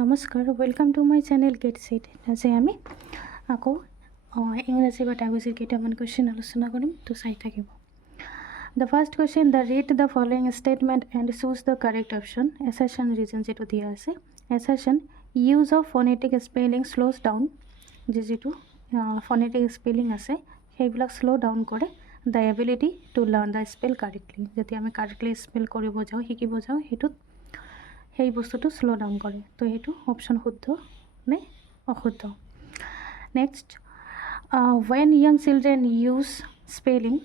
নমস্কাৰ welcome to my channel Ctet আজি আমি আকৌ ইংৰাজী পেডাগজিৰ কেইটামান কোৱেশ্চন আলোচনা কৰিম তো চাই থাকিব The first question read the following statement and choose the correct option assertion reason যেটো দিয়া আছে assertion use of phonetic spelling slows down যেটো phonetic spelling আছে সেইবিলাক slow down কৰে the ability to learn the spell correctly যদি আমি correctly spell কৰিব যাও শিকিব যাও হেতু সেই বস্তুটো স্লো ডাউন কৰে তো হেতু অপশন শুদ্ধ নে অশুদ্ধ next when young children use spelling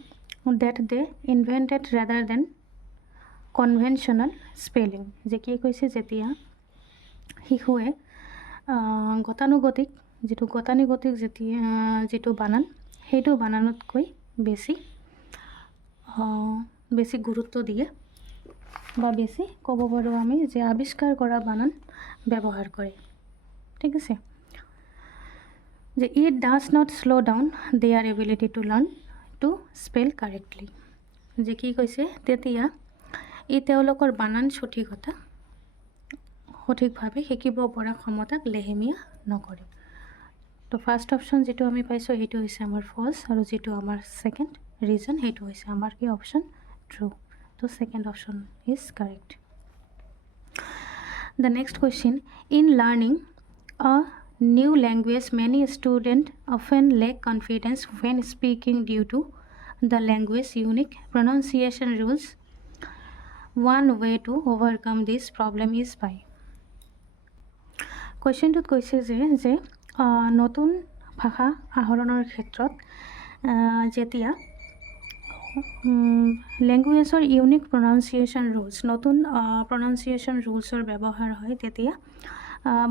that they invented rather than conventional spelling যে কি কৈছে যেতিয়া শিশুৱে গতানুগতিক যেটো বানান হেতু বানানতকৈ বেছি গুৰুত্ব দিয়ে বা বেছি ক'ব পাৰো আমি যে আবিষ্কাৰ কৰা বানান ব্যৱহাৰ কৰে ঠিক আছে যে it does not slow down their ability to learn to spell correctly যে কি কৈছে তেতিয়া ই তেওঁলোকৰ বানান সঠিকভাৱে শিকিব পৰা ক্ষমতাক লেহেমিয়া নকৰে তো ফাৰ্স্ট অপশন যেটো আমি পাইছো হেতু হৈছে আমাৰ ফলস আৰু যেটো আমাৰ সেকেন্ড ৰিজন হেতু হৈছে আমাৰ কি option true So second option is correct. The next question, in learning a new language, many students often lack confidence when speaking due to the language's unique pronunciation rules. One way to overcome this problem is by. Question to কৈছে যে নতুন ভাষা আহৰণৰ ক্ষেত্ৰত যেতিয়া ল্যাঙ্গুৱেজৰ unique প্ৰনাউন্সিয়েশন ৰুলস নতুন প্ৰনাউন্সিয়েশন ৰুলসৰ ব্যৱহাৰ হয় তেতিয়া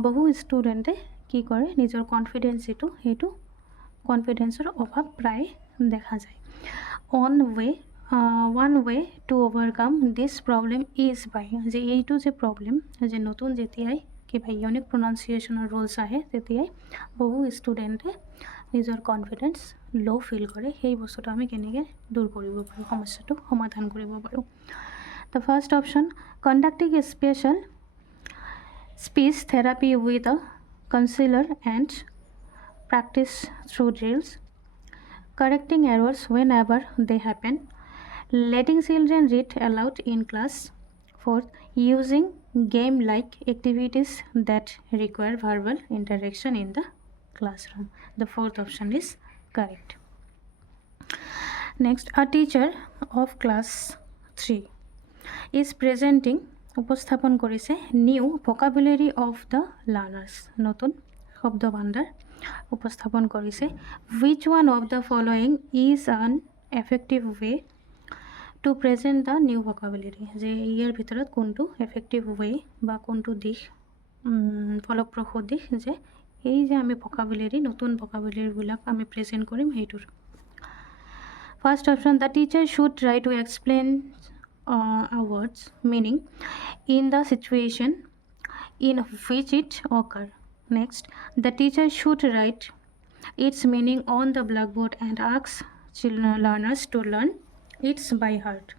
বহু ষ্টুডেন্টে কি কৰে নিজৰ কনফিডেন্স যেটো হেতু কনফিডেন্সৰ অভাৱ প্ৰায় দেখা যায় one way to overcome this problem is by যে এইটো যে প্ৰবলেম যে নতুন যেতিয়াই কিবা ইউনিক প্ৰনাউন্সিয়েশনৰ ৰুলস আহে তেতিয়াই বহু ষ্টুডেন্টে নিজৰ কনফিডেন্স লো ফিল কৰে সেই বস্তুটো আমি কেনেকৈ দূৰ কৰিব পাৰো সমস্যাটো সমাধান কৰিব পাৰো The first option conducting a special speech therapy with a counselor and practice through drills correcting errors whenever they happen letting children read aloud in class fourth using game like activities that require verbal interaction in the classroom the fourth option is correct next a teacher of class 3 is presenting উপস্থাপন কৰিছে new vocabulary of the learners নতুন শব্দ ভাণ্ডাৰ উপস্থাপন কৰিছে which one of the following is an effective way to present the new vocabulary যে ইয়াৰ ভিতৰত কোনটো effective way বা কোনটো দিশ ফলপ্ৰসূ দিশ যে এই যে আমি vocabulary নতুন vocabulary বিলাক আমি প্ৰেজেন্ট কৰিম হেতুৰ First option the teacher should try to explain a word's meaning in the situation in which it occur. Next, the teacher should write its meaning on the blackboard and ask learners to learn it by heart.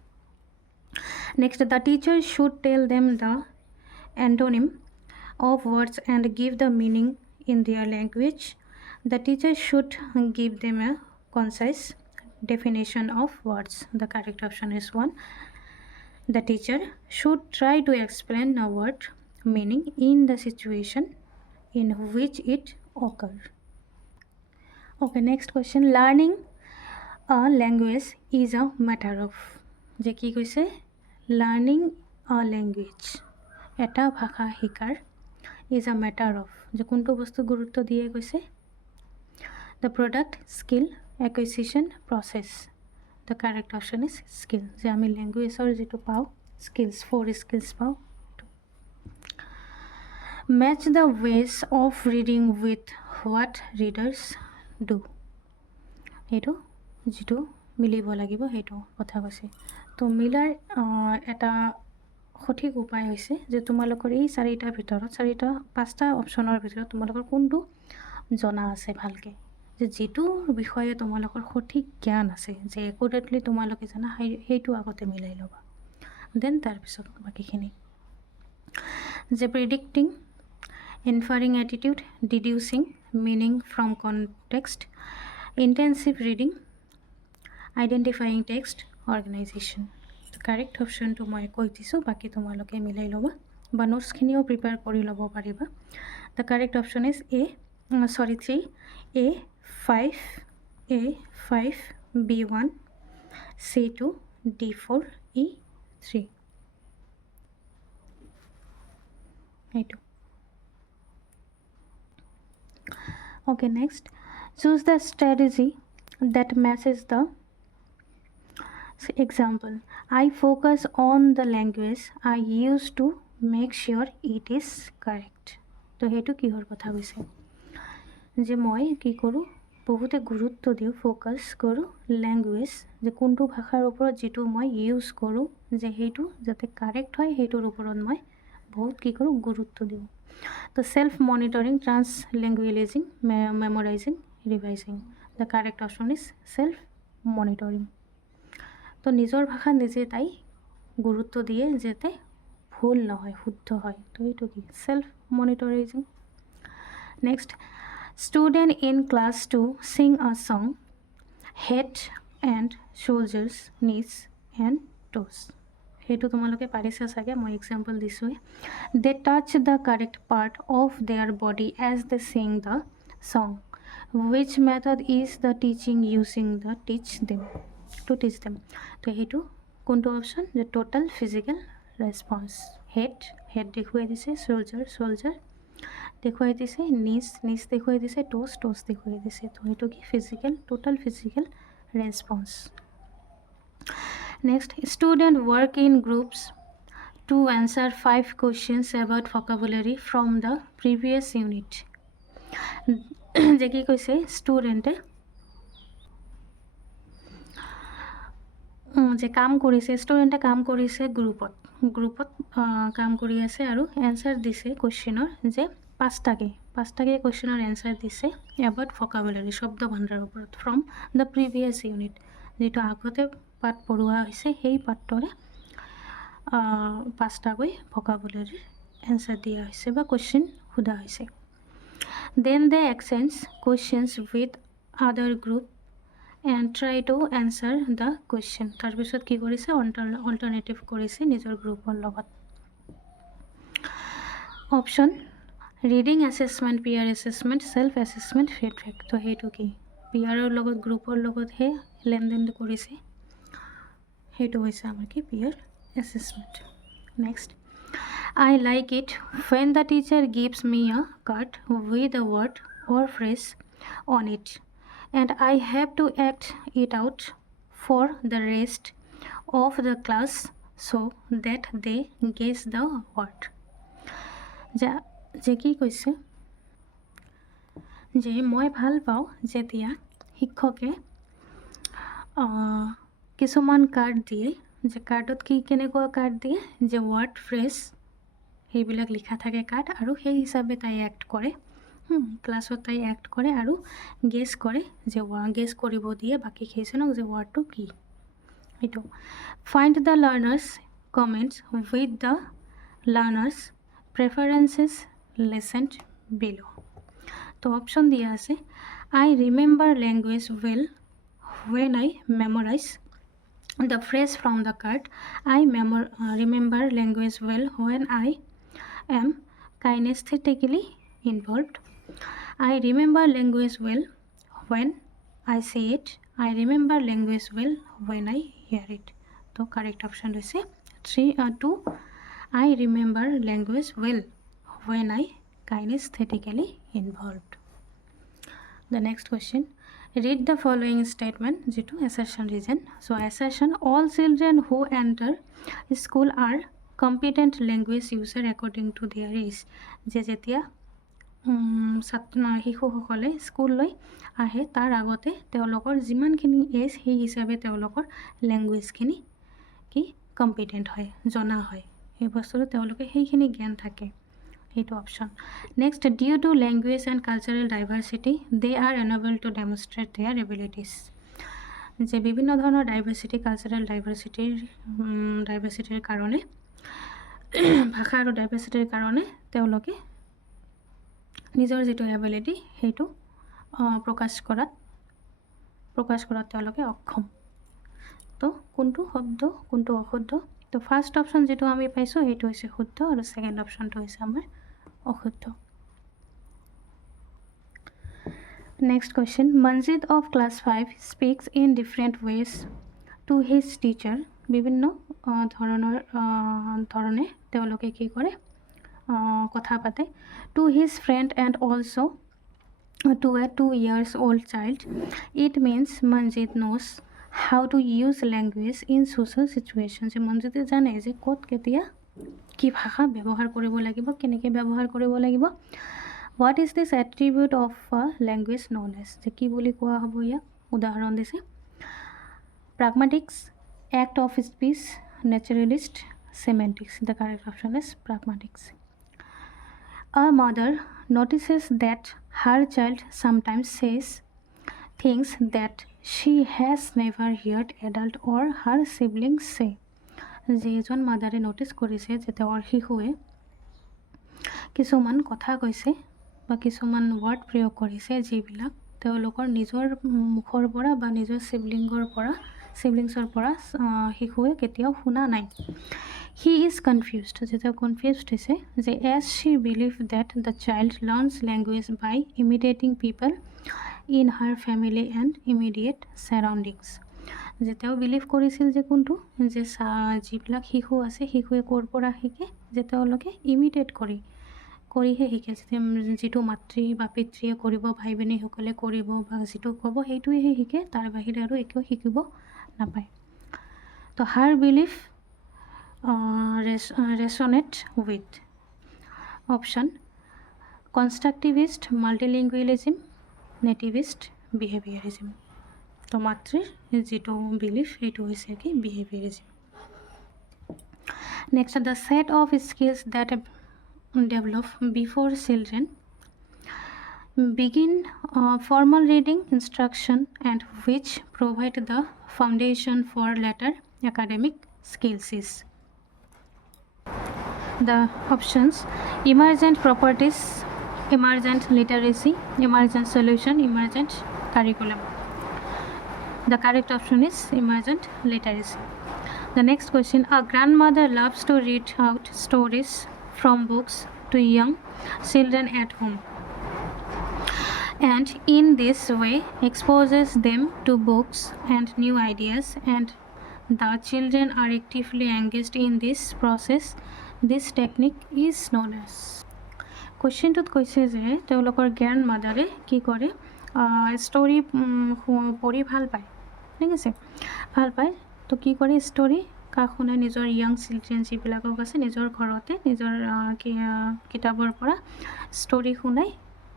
Next, the teacher should tell them the antonym of words and give the meaning in their language. The teacher should give them a concise definition of words the correct option is 1 the teacher should try to explain a word meaning in the situation in which it occur okay next question learning a language is a matter of যে কি কৈছে learning a language এটা ভাষা শিকাৰ is a matter of যে কোনটো বস্তু গুৰুত্ব দিয়ে কৈছে the product skill acquisition process the correct option is skill যে আমি ল্যাঙ্গুৱেজৰ যেটো পাও skills 4 skills পাও match the ways of reading with what readers do হেতু যেটো মিলিব লাগিব হেতু কথা কৈছে তো মিলাৰ এটা সঠিক উপায় হৈছে যে তোমালোকৰ এই চাৰিটা ভিতৰত চাৰিটা পাঁচটা অপচনৰ ভিতৰত তোমালোকৰ কোনটো জনা আছে ভালকে যে যেটো বিষয়ে তোমালোকৰ সঠিক জ্ঞান আছে যে একুৰেটলি তোমালোকে জানা হেতু আগতে মিলাই লবা দেন তাৰ পিছত বাকিখিনি যে প্ৰেডিক্টিং inferring attitude, deducing meaning from context, intensive reading, identifying text, organization. The correct option to মই কৈ দিছোঁ, বাকি তোমালোকে মিলাই ল'বা বা নোটছখিনিও প্ৰিপেয়াৰ কৰি ল'ব পাৰিবা. The correct option is A, 3, A5, A5, B1, C2, D4, E3. এইটো. Okay, next. Choose the strategy that matches the example. I focus on the language I use to make sure it is correct. তো সেইটো কিহৰ কথা কৈছে যে মই কি কৰোঁ বহুতে গুৰুত্ব দিওঁ ফ'কাছ কৰোঁ লেংগুৱেজ যে কোনটো ভাষাৰ ওপৰত যিটো মই ইউজ কৰোঁ যে সেইটো যাতে কাৰেক্ট হয় সেইটোৰ ওপৰত মই বহুত কি কৰোঁ গুৰুত্ব দিওঁ. তো self monitoring, translanguaging, memorizing, revising. The correct option is self monitoring. তো নিজৰ ভাষা নিজে তাই গুৰুত্ব দিয়ে যাতে ভুল নহয় শুদ্ধ হয়. তো এইটো কি self monitoring. Next, student in class 2 sing a song, head and shoulders, knees and toes. সেইটো তোমালোকে পাৰিছা চাগে, মই example দিছোঁৱে. They touch the correct part of their body as they sing the song. Which method is the teaching using the teach them? To teach them. তো সেইটো কোনটো option যে total physical response. Head দেখুৱাই দিছে, শোল্ডাৰ দেখুৱাই দিছে, নিজ দেখুৱাই দিছে, টোজ দেখুৱাই দিছে. তো সেইটো কি physical, total physical response. Next, student work in groups to answer 5 questions about vocabulary from the previous unit. যে কি কৈছে ষ্টুডেণ্টে যে কাম কৰিছে, ষ্টুডেণ্টে কাম কৰিছে গ্ৰুপত কাম কৰি আছে আৰু এনচাৰ দিছে কুৱেশ্যনৰ যে পাঁচটাকৈ কুৱেশ্যনৰ এনচাৰ দিছে এবাউট ভকাবুলাৰী শব্দ ভাণ্ডাৰৰ ওপৰত ফ্ৰম দ্য প্ৰিভিয়াছ ইউনিট. যিটো আগতে পাঠ পঢ়োৱা হৈছে সেই পাঠটোৰে পাঁচটাকৈ ভকাবুলাৰীৰ এনচাৰ দিয়া হৈছে বা কুৱেশ্যন সোধা হৈছে. Then they exchange questions with other group and try to answer the question. তাৰপিছত কি কৰিছে অল্টাৰনেটিভ কৰিছে নিজৰ গ্ৰুপৰ লগত. Option reading assessment, peer assessment, self assessment, feedback. তো সেইটো কি পিয়াৰৰ লগত গ্ৰুপৰ লগতহে লেনদেন কৰিছে, সেইটো হৈছে আমাৰ কি peer assessment. Next, I like it when the teacher gives me a card with a word or phrase on it and I have to act it out for the rest of the class so that they guess the word. যে কি কৈছে যে মই ভাল পাওঁ যেতিয়া শিক্ষকে কিছুমান কাৰ্ড দিয়ে, যে কাৰ্ডত কি কেনেকুৱা কাৰ্ড দিয়ে যে ৱাৰ্ড ফ্ৰেজ সেইবিলাক লিখা থাকে কাৰ্ড আৰু সেই হিচাপে তাই এক্ট কৰে, ক্লাছত তাই এক্ট কৰে আৰু গেছ কৰে যে গেছ কৰিব দিয়ে বাকী কেইজনক যে ৱাৰ্ডটো কি. এইটো find the learners comments with the learners preferences lessened bill'. তো অপশ্যন দিয়া আছে I remember language well when I memorize the phrase from the card. I remember language well when I am kinesthetically involved. I remember language well when I say it. I remember language well when I hear it. So correct option is 2. I remember language well when I kinesthetically involved. The next question, read the following statement due to assertion reason. So assertion, all children who enter school are competent language user according to their age. যে যেতিয়া শিশুসকলে স্কুললৈ আহে তাৰ আগতে তেওঁলোকৰ যিমানখিনি as সেই হিচাপে তেওঁলোকৰ লেংগুৱেজখিনি কি কম্পিটেণ্ট হয়, জনা হয়, সেই বস্তুটো তেওঁলোকে সেইখিনি জ্ঞান থাকে. এইটো option. Next, due to language and cultural diversity they are enable to demonstrate their abilities. যে বিভিন্ন ধৰণৰ ডাইভাৰ্চিটি, কালচাৰেল ডাইভাৰ্চিটিৰ কাৰণে ভাষা আৰু ডাইভাৰ্চিটিৰ কাৰণে তেওঁলোকে নিজৰ যিটো এবিলিটি সেইটো প্ৰকাশ কৰাত তেওঁলোকে অক্ষম। তো কোনটো শব্দ কোনটো অশুদ্ধ? তো ফাৰ্ষ্ট অপশ্যন যিটো আমি পাইছোঁ সেইটো হৈছে শুদ্ধ আৰু ছেকেণ্ড অপশ্যনটো হৈছে আমাৰ অশুদ্ধ। Next question, Manjit of class 5 speaks in different ways to his teacher. বিভিন্ন ধৰণে তেওঁলোকে কি কৰে, কথা পাতে। To his friend and also' to a 2 years old child. It means Manjit knows how to use language in social situations. যে মনজিতে জানে যে ক'ত কেতিয়া কি ভাষা ব্যৱহাৰ কৰিব লাগিব, কেনেকৈ ব্যৱহাৰ কৰিব লাগিব। What is this attribute of a language knowledge? যে কি বুলি কোৱা হ'ব ইয়াক? উদাহৰণ দিছে, pragmatics, act of speech, naturalist, semantics. The correct option is pragmatics. A mother notices that her child sometimes says things that she has never heard adult or her siblings say. যে এজন মাদাৰে ন'টিছ কৰিছে যে তেওঁৰ শিশুৱে কিছুমান কথা কৈছে বা কিছুমান ৱৰ্ড প্ৰয়োগ কৰিছে যিবিলাক তেওঁলোকৰ নিজৰ মুখৰ পৰা বা নিজৰ চিবলিংছৰ পৰা শিশুৱে কেতিয়াও শুনা নাই। He is confused. যে তেওঁ কনফিউজড হৈছে যে as she believed that the child learns language by imitating people in her family and immediate surroundings. যে তেওঁ বিলিভ কৰিছিল যে কোনটো, যে যিবিলাক শিশু আছে শিশুৱে ক'ৰ পৰা শিকে, যে তেওঁলোকে ইমিটেট কৰিহে শিকে। যিটো মাতৃ বা পিতৃয়ে কৰিব, ভাই ভনীসকলে কৰিব বা যিটো ক'ব সেইটোৱেহে শিকে, তাৰ বাহিৰে আৰু একো শিকিব নাপায়। তো হাৰ believe resonate with option constructivist, multilingualism, nativist, behaviorism. তো মাতৃৰ যিটো বিলিভ সেইটো হৈছে কি behaviorism. Next, the set of skills that develop before children begin formal reading instruction and which provide the foundation for later academic skills is. The options: emergent properties, emergent literacy, emergent solution, emergent curriculum. The correct option is emergent literacy. The next question, a grandmother loves to read out stories from books to young children at home and in this way exposes them to books and new ideas, and the children are actively engaged in this process. This technique is known as. কুৱেশ্যনটোত কৈছে যে তেওঁলোকৰ grand মাদাৰে কি কৰে, story পঢ়ি ভাল পায়, ঠিক আছে, ভাল পায়। তো কি কৰে, ষ্টৰি কাক শুনাই, নিজৰ য়াং চিলড্ৰেন যিবিলাকক আছে নিজৰ ঘৰতে নিজৰ কিতাপৰ পৰা ষ্টৰি শুনাই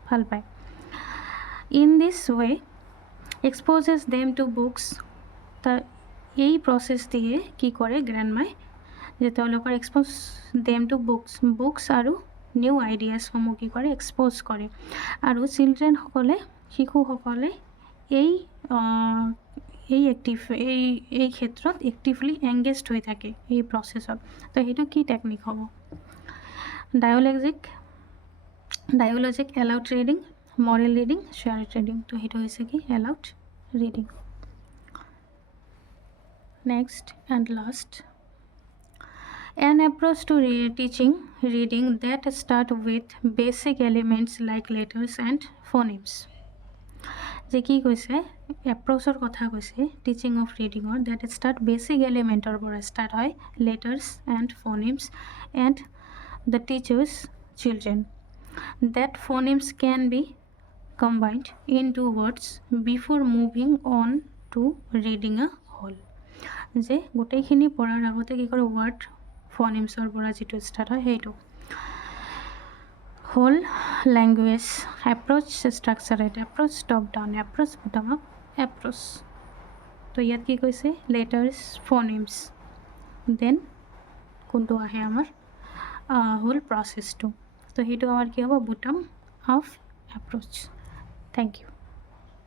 ভাল পায়। In this way exposes them to books. এই প্ৰচেছ দিয়ে কি কৰে গ্ৰেণ্ডমাই, যে তেওঁলোকৰ এক্সপ'জ দেম টু বুকছ আৰু নিউ আইডিয়াছসমূহ কি কৰে, এক্সপ'জ কৰে। আৰু শিশুসকলে এই ক্ষেত্ৰত এক্টিভলি এংগেজড হৈ থাকে এই প্ৰচেছত। তো সেইটো কি টেকনিক হ'ব? Dialogic, aloud reading, moral reading, shared reading. তো সেইটো হৈছে কি aloud reading. Next and last, an approach to teaching reading that start with basic elements like letters and phonemes. যে কি কৈছে, এপ্ৰ'চৰ কথা কৈছে টিচিং অফ ৰিডিঙৰ, ডেট ষ্টাৰ্ট বেচিক এলিমেণ্টৰ পৰা ষ্টাৰ্ট হয়, letters and phonemes and the teachers children. That phonemes can be combined into words before moving on to reading a whole. যে গোটেইখিনি পঢ়াৰ আগতে কি কৰে, ৱৰ্ড ফ'নেমছৰ পৰা যিটো ষ্টাৰ্ট হয় সেইটো। Whole language approach, structured approach, top down approach, bottom up approach. তো ইয়াত কি কৈছে, লেটাৰ্ছ, ফ'নেমছ, দেন কোনটো আহে আমাৰ হোল প্ৰচেছটো। তো সেইটো আমাৰ কি হ'ব, bottom up approach. Thank U.